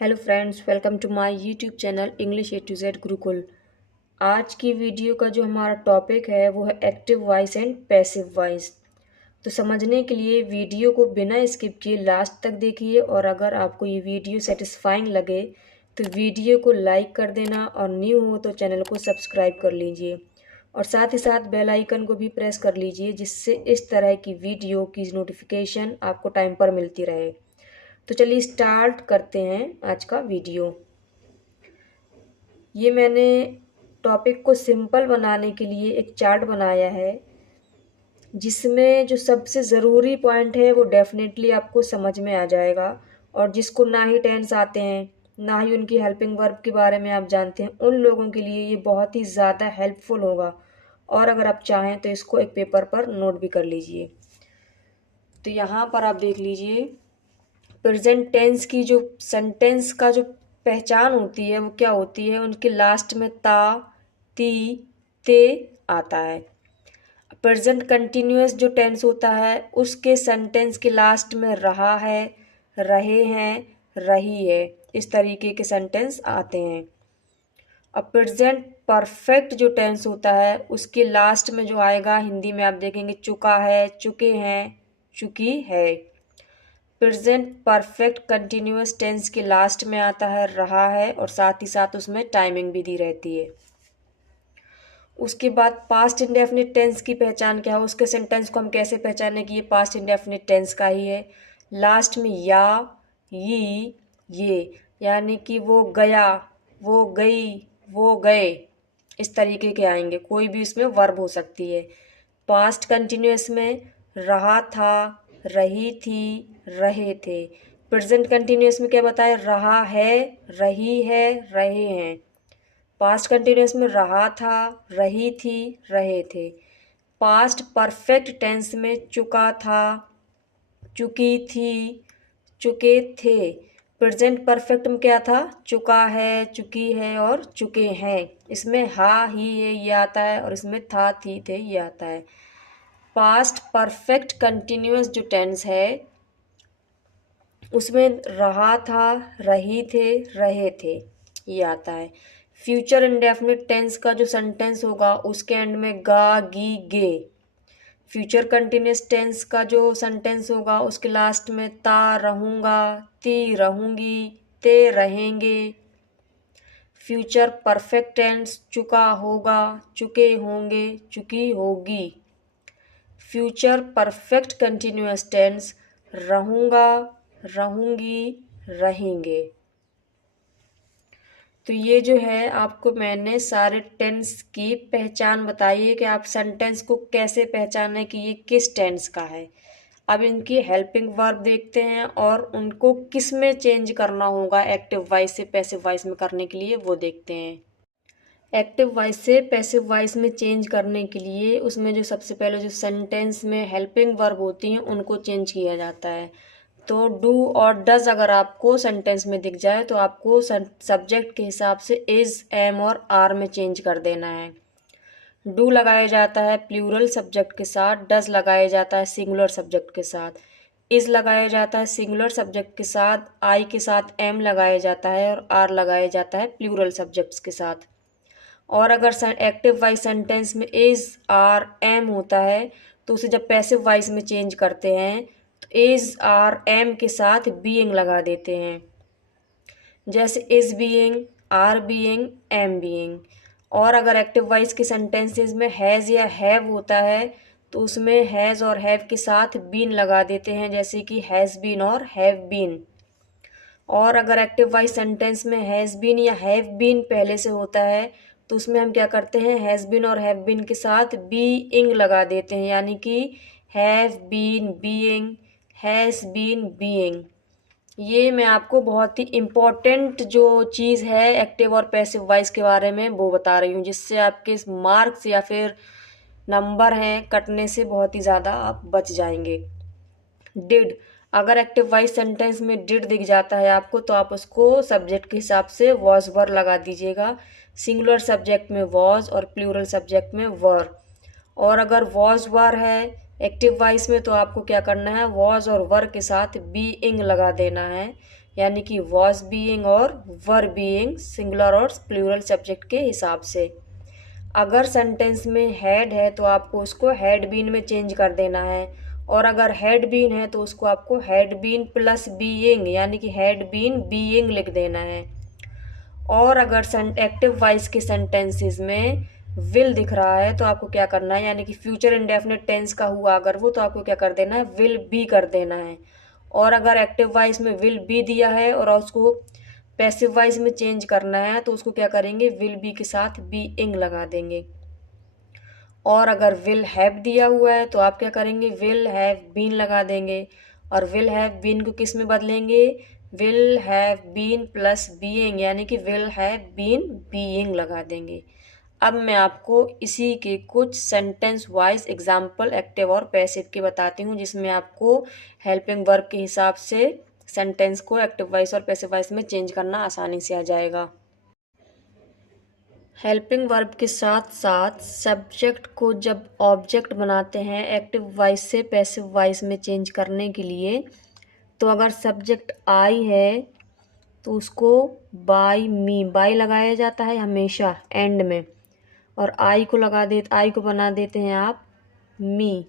Hello friends, welcome to my YouTube channel English A to Z Gurukul. आज की video का जो हमारा टॉपिक है वो है active voice and passive voice. तो समझने के लिए वीडियो को बिना स्किप किए लास्ट तक देखिए, और अगर आपको ये वीडियो सेटिस्फाइंग लगे तो वीडियो को लाइक कर देना, और न्यू हो तो चैनल को सब्सक्राइब कर लीजिए और साथ ही साथ बेल आइकन को भी प्रेस कर लीजिए, जिससे इस तरह की वीडियो की नोटिफिकेशन आपको टाइम पर मिलती रहे। तो चलिए स्टार्ट करते हैं आज का वीडियो। ये मैंने टॉपिक को सिंपल बनाने के लिए एक चार्ट बनाया है, जिसमें जो सबसे ज़रूरी पॉइंट है वो डेफिनेटली आपको समझ में आ जाएगा। और जिसको ना ही टेंस आते हैं, ना ही उनकी हेल्पिंग वर्ब के बारे में आप जानते हैं, उन लोगों के लिए ये बहुत ही ज़्यादा हेल्पफुल होगा। और अगर आप चाहें तो इसको एक पेपर पर नोट भी कर लीजिए। तो यहाँ पर आप देख लीजिए, प्रेजेंट टेंस की जो सेंटेंस का जो पहचान होती है वो क्या होती है, उनके लास्ट में ता, ती, ते आता है। प्रेजेंट कंटिन्यूअस जो टेंस होता है उसके सेंटेंस के लास्ट में रहा है, रहे हैं, रही है, इस तरीके के सेंटेंस आते हैं। अब प्रेजेंट परफेक्ट जो टेंस होता है उसके लास्ट में जो आएगा, हिंदी में आप देखेंगे चुका है, चुके हैं, चुकी है। प्रेजेंट परफेक्ट कंटिन्यूअस टेंस के लास्ट में आता है रहा है, और साथ ही साथ उसमें टाइमिंग भी दी रहती है। उसके बाद पास्ट इंडेफिनिट टेंस की पहचान क्या है, उसके सेंटेंस को हम कैसे पहचानें कि ये पास्ट इंडेफिनिट टेंस का ही है। लास्ट में या, ये, यानी कि वो गया, वो गई, वो गए, इस तरीके के आएंगे। कोई भी इसमें वर्ब हो सकती है। पास्ट कंटिन्यूअस में रहा था, रही थी, रहे थे। प्रेजेंट कंटिन्यूअस में क्या बताए, रहा है, रही है, रहे हैं। पास्ट कंटिन्यूअस में रहा था, रही थी, रहे थे। पास्ट परफेक्ट टेंस में चुका था, चुकी थी, चुके थे। प्रेजेंट परफेक्ट में क्या था, चुका है, चुकी है और चुके हैं। इसमें हा, ही, ये आता है, और इसमें था, थी, थे ये आता है। पास्ट परफेक्ट कंटिन्यूअस जो टेंस है उसमें रहा था, रही थे, रहे थे ये आता है। फ्यूचर इंडेफिनिट टेंस का जो सेंटेंस होगा उसके एंड में गा, गी, गे। फ्यूचर कंटिन्यूअस टेंस का जो सेंटेंस होगा उसके लास्ट में ता, रहूँगा, ती, रहूँगी, ते, रहेंगे। फ्यूचर परफेक्ट टेंस चुका होगा, चुके होंगे, चुकी होगी। फ्यूचर परफेक्ट कंटिन्यूअस टेंस रहूँगा, रहूँगी, रहेंगे। तो ये जो है आपको मैंने सारे टेंस की पहचान बताई है कि आप सेंटेंस को कैसे पहचानें कि ये किस टेंस का है। अब इनकी हेल्पिंग वर्ब देखते हैं और उनको किस में चेंज करना होगा एक्टिव वॉइस से पैसिव वॉइस में करने के लिए, वो देखते हैं। एक्टिव वॉइस से पैसिव वॉइस में चेंज करने के लिए उसमें जो सबसे पहले जो सेंटेंस में हेल्पिंग वर्ब होती हैं उनको चेंज किया जाता है। तो डू और डज अगर आपको सेंटेंस में दिख जाए तो आपको सब्जेक्ट के हिसाब से इज, एम और आर में चेंज कर देना है। डू लगाया जाता है प्लूरल सब्जेक्ट के साथ, डज लगाया जाता है सिंगुलर सब्जेक्ट के साथ, इज लगाया जाता है सिंगुलर सब्जेक्ट के साथ, आई के साथ एम लगाया जाता है, और आर लगाया जाता है प्लूरल सब्जेक्ट्स के साथ। और अगर एक्टिव वॉइस सेंटेंस में इज, आर, एम होता है तो उसे जब पैसिव वॉइस में चेंज करते हैं तो इज, आर, एम के साथ बीइंग लगा देते हैं। जैसे is being, are being, am being. और अगर एक्टिव वॉइस के सेंटेंसेस में हैज़ या हैव होता है तो उसमें हैज़ और हैव के साथ बीन लगा देते हैं, जैसे कि हैज़ बीन और हैव बीन। और अगर एक्टिव वॉइस सेंटेंस में हैज़ बीन या हैव बीन पहले से होता है तो उसमें हम क्या करते हैं, हैज़ बीन और हैव बीन के साथ बीइंग लगा देते हैं, यानी कि have been being, has been being. ये मैं आपको बहुत ही इम्पोर्टेंट जो चीज़ है एक्टिव और पैसिव वॉइस के बारे में वो बता रही हूँ, जिससे आपके मार्क्स या फिर नंबर हैं कटने से बहुत ही ज़्यादा आप बच जाएंगे। डिड, अगर एक्टिव वॉइस सेंटेंस में डिड दिख जाता है आपको तो आप उसको सब्जेक्ट के हिसाब से वॉज वर लगा दीजिएगा। सिंगुलर सब्जेक्ट में वॉज और प्लूरल सब्जेक्ट में वर। और अगर वॉज वर है एक्टिव वॉइस में तो आपको क्या करना है, वॉज और वर के साथ बीइंग लगा देना है, यानी कि वॉज बीइंग और वर बीइंग सिंगुलर और प्लूरल सब्जेक्ट के हिसाब से। अगर सेंटेंस में हैड है तो आपको उसको हैड बीन में चेंज कर देना है, और अगर हैड बीन है तो उसको आपको हैड बीन प्लस बीइंग यानी कि हैड बीन बीइंग लिख देना है। और अगर एक्टिव वॉइस के सेंटेंसेस में विल दिख रहा है तो आपको क्या करना है, यानी कि फ्यूचर इंडेफिनिट टेंस का हुआ अगर वो, तो आपको क्या कर देना है, विल बी कर देना है। और अगर एक्टिव वॉइस में विल बी दिया है और उसको पैसिव वॉइस में चेंज करना है तो उसको क्या करेंगे, विल बी के साथ बीइंग लगा देंगे। और अगर विल हैव दिया हुआ है तो आप क्या करेंगे, विल हैव बीन लगा देंगे। और विल हैव बीन को किस में बदलेंगे, will have been plus being यानी कि विल हैव बीन बीइंग लगा देंगे। अब मैं आपको इसी के कुछ सेंटेंस वाइज एग्जाम्पल एक्टिव और पैसिव के बताती हूँ, जिसमें आपको हेल्पिंग वर्ब के हिसाब से सेंटेंस को एक्टिव वॉइस और पैसिव वॉइस में चेंज करना आसानी से आ जाएगा। हेल्पिंग वर्ब के साथ साथ सब्जेक्ट को जब ऑब्जेक्ट बनाते हैं एक्टिव वॉइस से पैसिव वॉइस में चेंज करने के लिए, तो अगर सब्जेक्ट आई है तो उसको बाय मी, बाय लगाया जाता है हमेशा एंड में, और आई को बना देते हैं आप मी।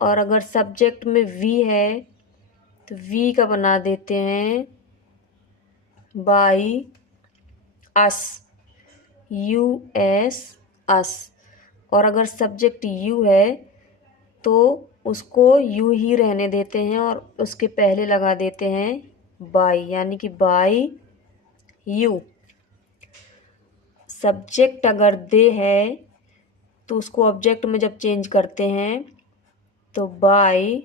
और अगर सब्जेक्ट में वी है तो वी का बना देते हैं बाय अस, यू एस अस। और अगर सब्जेक्ट यू है तो उसको यू ही रहने देते हैं और उसके पहले लगा देते हैं बाय यानी कि बाय यू। सब्जेक्ट अगर दे है तो उसको ऑब्जेक्ट में जब चेंज करते हैं तो बाय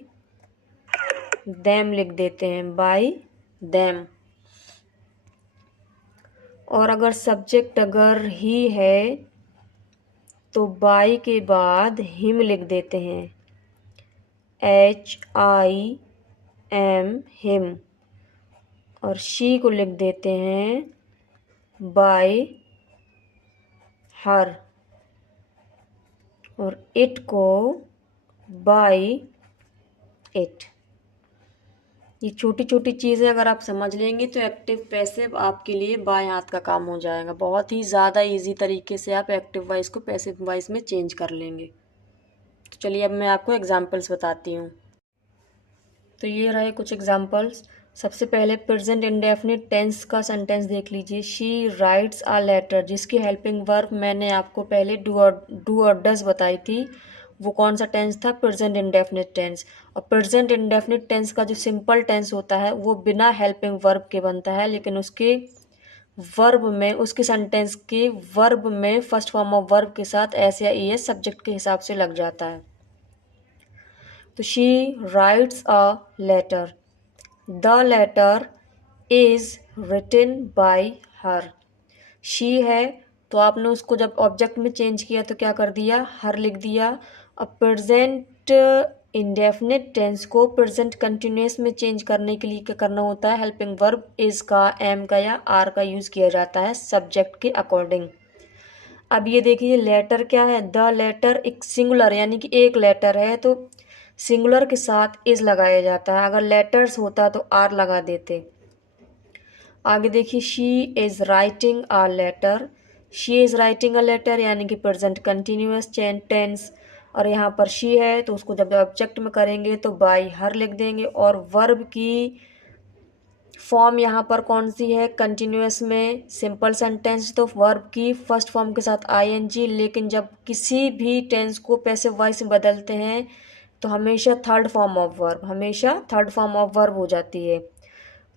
देम लिख देते हैं, बाय देम। और अगर सब्जेक्ट अगर ही है तो बाय के बाद हिम लिख देते हैं, HIM हिम। और शी को लिख देते हैं बाय हर, और इट को बाय इट। ये छोटी छोटी चीज़ें अगर आप समझ लेंगे तो एक्टिव पैसिव आपके लिए बाएं हाथ का काम हो जाएगा। बहुत ही ज़्यादा इजी तरीके से आप एक्टिव वॉइस को पैसिव वॉइस में चेंज कर लेंगे। तो चलिए अब मैं आपको एग्जांपल्स बताती हूँ। तो ये रहे कुछ एग्जांपल्स। सबसे पहले प्रेजेंट इंडेफिनिट टेंस का सेंटेंस देख लीजिए। शी राइट्स अ लेटर, जिसकी हेल्पिंग वर्ब मैंने आपको पहले डू और डज बताई थी। वो कौन सा टेंस था, प्रेजेंट इंडेफिनिट टेंस। और प्रेजेंट इंडेफिनिट टेंस का जो सिंपल टेंस होता है वो बिना हेल्पिंग वर्ब के बनता है, लेकिन उसके वर्ब में, उसके सेंटेंस के वर्ब में फर्स्ट फॉर्म ऑफ वर्ब के साथ एस या ईएस सब्जेक्ट के हिसाब से लग जाता है। तो she writes a letter, the letter is written by her. She है तो आपने उसको जब ऑब्जेक्ट में चेंज किया तो क्या कर दिया, हर लिख दिया। अब प्रेजेंट इंडेफिनिट टेंस को प्रेजेंट कंटिन्यूअस में चेंज करने के लिए क्या करना होता है, हेल्पिंग वर्ब इज का, एम का या आर का यूज़ किया जाता है सब्जेक्ट के अकॉर्डिंग। अब ये देखिए लेटर क्या है, द लेटर एक सिंगुलर यानी कि एक लेटर है तो सिंगुलर के साथ इज लगाया जाता है। अगर लेटर्स होता तो आर लगा देते। आगे देखिए she is writing a letter, she is writing a letter यानी कि प्रेजेंट कंटिन्यूअस टेंस। और यहाँ पर शी है तो उसको जब ऑब्जेक्ट में करेंगे तो बाय हर लिख देंगे। और वर्ब की फॉर्म यहाँ पर कौन सी है, कंटिन्यूअस में सिंपल सेंटेंस तो वर्ब की फर्स्ट फॉर्म के साथ आईएनजी, लेकिन जब किसी भी टेंस को पैसिव वॉइस में बदलते हैं तो हमेशा थर्ड फॉर्म ऑफ वर्ब, हमेशा थर्ड फॉर्म ऑफ वर्ब हो जाती है।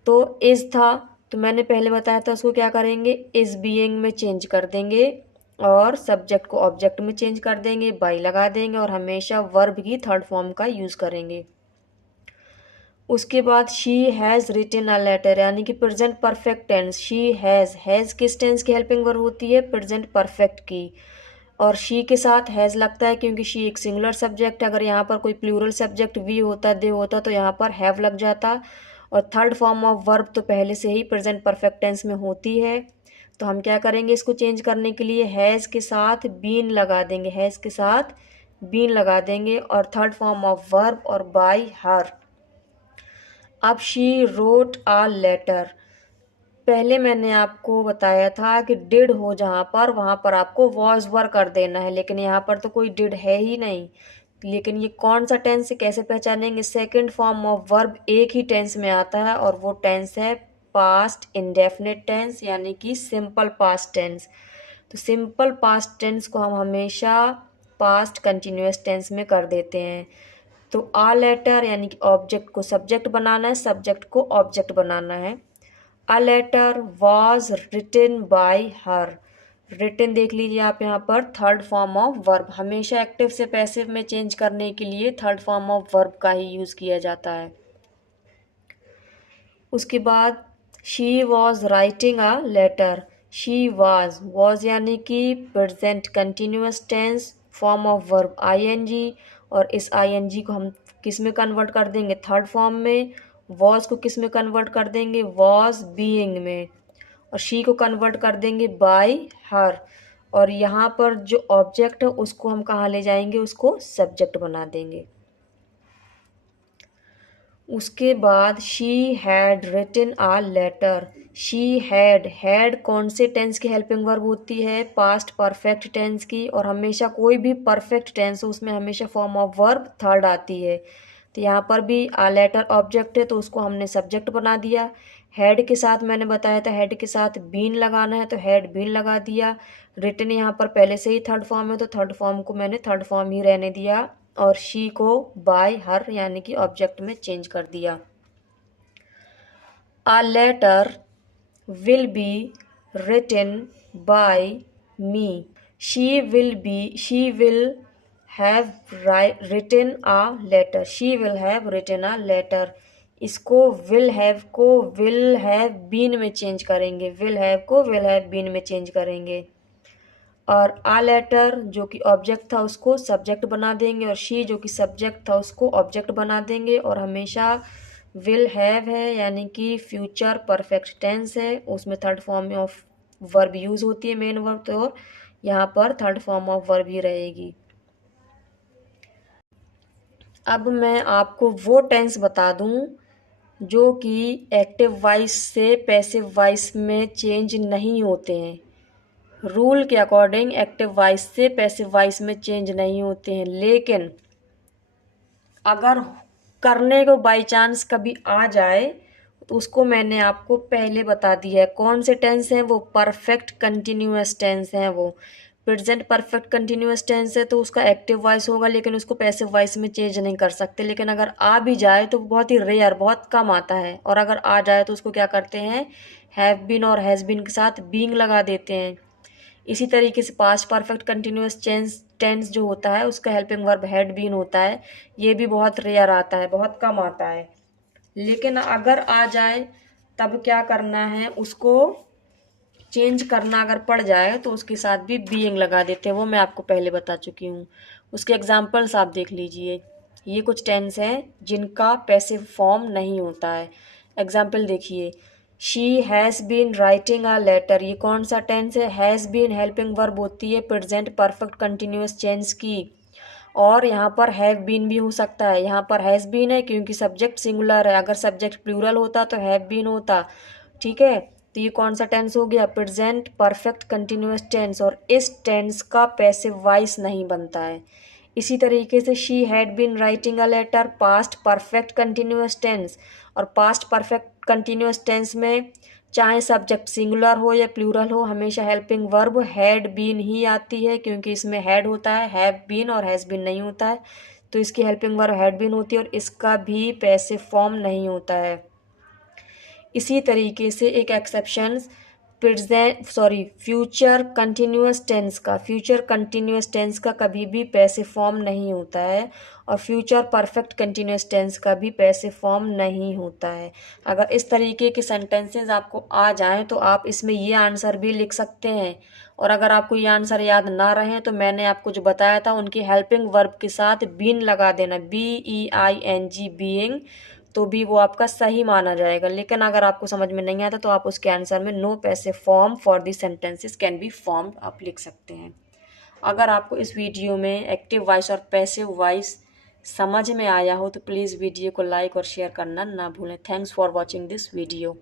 तो इज़ था तो मैंने पहले बताया था उसको क्या करेंगे, इज़ बीइंग में चेंज कर देंगे और सब्जेक्ट को ऑब्जेक्ट में चेंज कर देंगे, बाय लगा देंगे और हमेशा वर्ब की थर्ड फॉर्म का यूज़ करेंगे। उसके बाद she has written a letter यानी कि present perfect tense, she has किस टेंस की हेल्पिंग वर्ब होती है, प्रेजेंट परफेक्ट की। और शी के साथ हैज़ लगता है क्योंकि शी एक सिंगुलर सब्जेक्ट है। अगर यहाँ पर कोई प्लूरल सब्जेक्ट वी होता, दे होता तो यहाँ पर हैव लग जाता। और थर्ड फॉर्म ऑफ वर्ब तो पहले से ही प्रेजेंट परफेक्ट टेंस में होती है। तो हम क्या करेंगे, इसको चेंज करने के लिए हैज़ के साथ बीन लगा देंगे, हैज़ के साथ बीन लगा देंगे और थर्ड फॉर्म ऑफ वर्ब और बाय हर। अब शी रोट आ लेटर। पहले मैंने आपको बताया था कि डिड हो जहाँ पर वहाँ पर आपको वॉज वर कर देना है, लेकिन यहाँ पर तो कोई डिड है ही नहीं। लेकिन ये कौन सा टेंस है, कैसे पहचानेंगे? सेकंड फॉर्म ऑफ वर्ब एक ही टेंस में आता है और वो टेंस है पास्ट इंडेफिनिट टेंस, यानी कि सिंपल पास्ट टेंस। तो सिंपल पास्ट टेंस को हम हमेशा पास्ट कंटिन्यूअस टेंस में कर देते हैं। तो आ लेटर यानी कि ऑब्जेक्ट को सब्जेक्ट बनाना है, सब्जेक्ट को ऑब्जेक्ट बनाना है। A letter was written by her. Written देख लीजिए आप यहाँ पर थर्ड फॉर्म ऑफ वर्ब, हमेशा एक्टिव से पैसिव में चेंज करने के लिए थर्ड फॉर्म ऑफ वर्ब का ही यूज़ किया जाता है। उसके बाद she was writing a letter. She was यानी कि present continuous tense form of verb ING, और इस आईएनजी को हम किस में कन्वर्ट कर देंगे? थर्ड फॉर्म में। वॉज को किस में कन्वर्ट कर देंगे? वॉज बीइंग में। और शी को कन्वर्ट कर देंगे बाय हर। और यहाँ पर जो ऑब्जेक्ट है उसको हम कहाँ ले जाएंगे? उसको सब्जेक्ट बना देंगे। उसके बाद she had written a letter. She had कौन से टेंस की हेल्पिंग वर्ब होती है? पास्ट परफेक्ट टेंस की। और हमेशा कोई भी परफेक्ट टेंस हो उसमें हमेशा फॉर्म ऑफ वर्ब थर्ड आती है। तो यहाँ पर भी आ लेटर ऑब्जेक्ट है तो उसको हमने सब्जेक्ट बना दिया। हैड के साथ मैंने बताया था हैड के साथ बीन लगाना है, तो हैड बीन लगा दिया। रिटन यहाँ पर पहले से ही थर्ड फॉर्म है तो थर्ड फॉर्म को मैंने थर्ड फॉर्म ही रहने दिया, और शी को बाय हर यानी कि ऑब्जेक्ट में चेंज कर दिया। A letter will be written by me. She will have written a letter. She will have written a letter. इसको will have को will have been में चेंज करेंगे, will have को will have been में change करेंगे। और आ letter जो कि ऑब्जेक्ट था उसको सब्जेक्ट बना देंगे, और शी जो कि सब्जेक्ट था उसको ऑब्जेक्ट बना देंगे। और हमेशा विल हैव है यानी कि फ्यूचर परफेक्ट टेंस है, उसमें third form of verb use होती है मेन वर्ब, तो यहाँ पर थर्ड फॉर्म ऑफ वर्ब ही रहेगी। अब मैं आपको वो टेंस बता दूँ जो कि एक्टिव वॉइस से पैसिव वॉइस में चेंज नहीं होते हैं। रूल के अकॉर्डिंग एक्टिव वॉइस से पैसिव वॉइस में चेंज नहीं होते हैं, लेकिन अगर करने को बाई चांस कभी आ जाए तो उसको मैंने आपको पहले बता दिया है। कौन से टेंस हैं वो? परफेक्ट कंटिन्यूअस टेंस हैं वो। प्रेजेंट परफेक्ट कंटिन्यूअस टेंस है तो उसका एक्टिव वॉइस होगा, लेकिन उसको पैसिव वॉइस में चेंज नहीं कर सकते। लेकिन अगर आ भी जाए तो बहुत ही रेयर, बहुत कम आता है। और अगर आ जाए तो उसको क्या करते हैं? हैव बीन और हैज़ बीन के साथ बीइंग लगा देते हैं। इसी तरीके से पास्ट परफेक्ट कंटिन्यूअस टेंस जो होता है उसका हेल्पिंग वर्ब हैड बीन होता है। ये भी बहुत रेयर आता है, बहुत कम आता है। लेकिन अगर आ जाए तब क्या करना है? उसको चेंज करना अगर पड़ जाए तो उसके साथ भी बीइंग लगा देते हैं, वो मैं आपको पहले बता चुकी हूँ। उसके एग्जाम्पल्स आप देख लीजिए। ये कुछ टेंस हैं जिनका पैसिव फॉर्म नहीं होता है। एग्जाम्पल देखिए, she has been writing a letter. ये कौन सा टेंस है? हैज़ बीन हेल्पिंग वर्ब होती है प्रेजेंट परफेक्ट कंटिन्यूअस टेंस की, और यहाँ पर हैव बीन भी हो सकता है। यहाँ पर हैज़ बीन है क्योंकि सब्जेक्ट सिंगुलर है, अगर सब्जेक्ट प्लूरल होता तो हैव बीन होता। ठीक है, तो ये कौन सा टेंस हो गया? प्रेजेंट परफेक्ट कंटिन्यूअस टेंस, और इस टेंस का पैसिव वॉइस नहीं बनता है। इसी तरीके से she had been writing a letter, past perfect continuous tense, और पास्ट परफेक्ट कंटिन्यूअस टेंस में चाहे सब्जेक्ट सिंगुलर हो या प्लूरल हो हमेशा हेल्पिंग वर्ब हैड बीन ही आती है, क्योंकि इसमें हैड होता है, हैव बीन और हैज़ बीन नहीं होता है। तो इसकी हेल्पिंग वर्ब हैड बीन होती है और इसका भी पैसिव फॉर्म नहीं होता है। इसी तरीके से एक एक्सेप्शन फ्यूचर कंटिन्यूअस टेंस का कभी भी पैसिव फॉर्म नहीं होता है, और फ्यूचर परफेक्ट कंटिन्यूअस टेंस का भी पैसिव फॉर्म नहीं होता है। अगर इस तरीके के सेंटेंसेस आपको आ जाएं तो आप इसमें ये आंसर भी लिख सकते हैं। और अगर आपको ये आंसर याद ना रहे तो मैंने आपको जो बताया था उनकी हेल्पिंग वर्ब के साथ बीन लगा देना, BEING बीइंग, तो भी वो आपका सही माना जाएगा। लेकिन अगर आपको समझ में नहीं आता तो आप उसके आंसर में no passive form for the sentences can be formed आप लिख सकते हैं। अगर आपको इस वीडियो में एक्टिव वॉइस और पैसिव वॉइस समझ में आया हो तो प्लीज़ वीडियो को लाइक और शेयर करना ना भूलें। Thanks for watching this video.